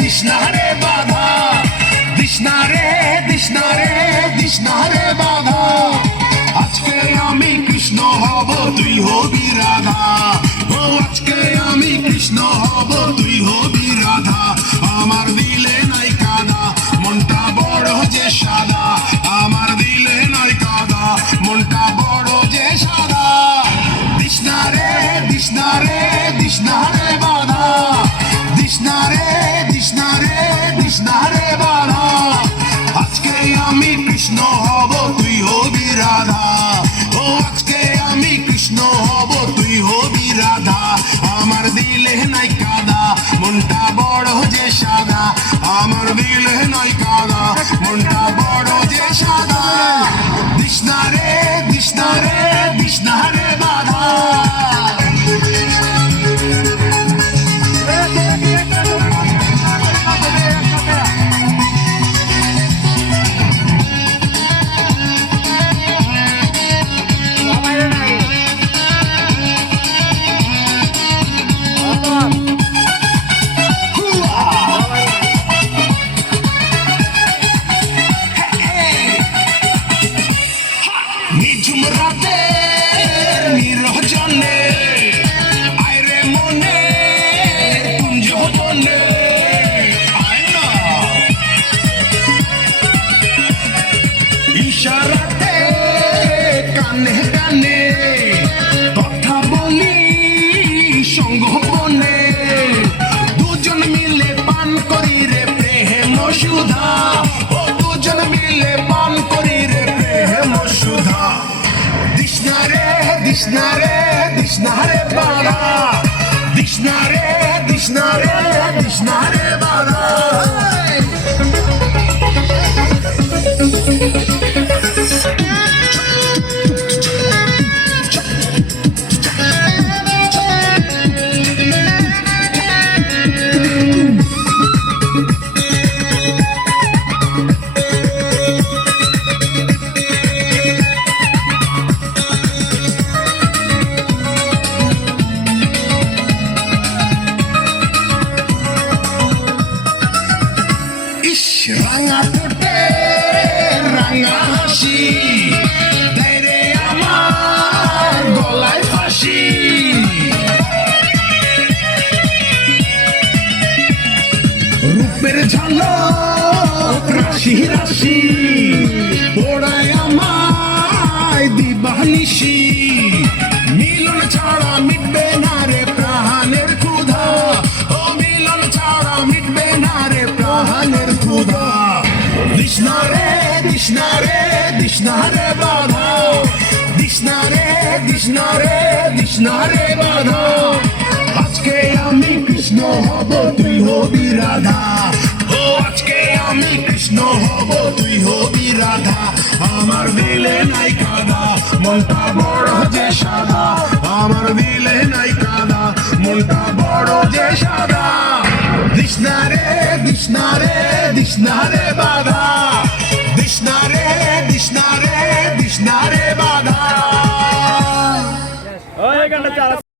দিশনারে বাধা দিশনারে বাধা আজকে আমি কৃষ্ণ হব তুই হবি রাধা ও আজকে আমি কৃষ্ণ হব তুই হবি রাধা আমার দিলে নাই কাদা মনটা বড় যে সাদা আমার দিলে নাই কাদা মনটা বড় যে সাদা দিশনারে বাধা দিশনারে বাধা আজকে আমি কৃষ্ণ হব তুই হবি রাধা ও আজকে আমি কৃষ্ণ হব তুই হবি রাধা আমার দিলে নাই কাদা মনটা বড় যে সাদা আমার দিলে নাই কাদা মনটা বড় যে সাদা দিশনারে বাধা নিঝুম রাতে নিরজনে আইরে মনে কুঞ্জ বনে ইশারাতে কানে কানে কথা বলি সঙ্গ বনে দুজন মিলে পান করি রে প্রেম সুধা ও দুজন মিলে পান করি রে প্রেম সুধা দিশনারে বাধা দিশনারে বাধা রাঙা ঠোঁটে রাঙা হাসি দেয় রে আমার গলায় ফাঁসি রূপের ঝলক রাশি রাশি পোড়ায় আমায় দিবানিশি মিলন ছাড়া মিটবে না রে প্রাণের ক্ষুধা ও মিলন ছাড়া মিটবে না রে প্রাণের ক্ষুধা দিশনারে বাধা দিশনারে বাধা আজকে আমি কৃষ্ণ হব তুই হবি রাধা ও আজকে আমি কৃষ্ণ হব তুই হবি রাধা আমার দিলে নাই কাদা মনটা বড় যে সাদা আমার দিলে নাই কাদা মনটা বড় যে সাদা দিশনারে বাধা দিশনারে বাধা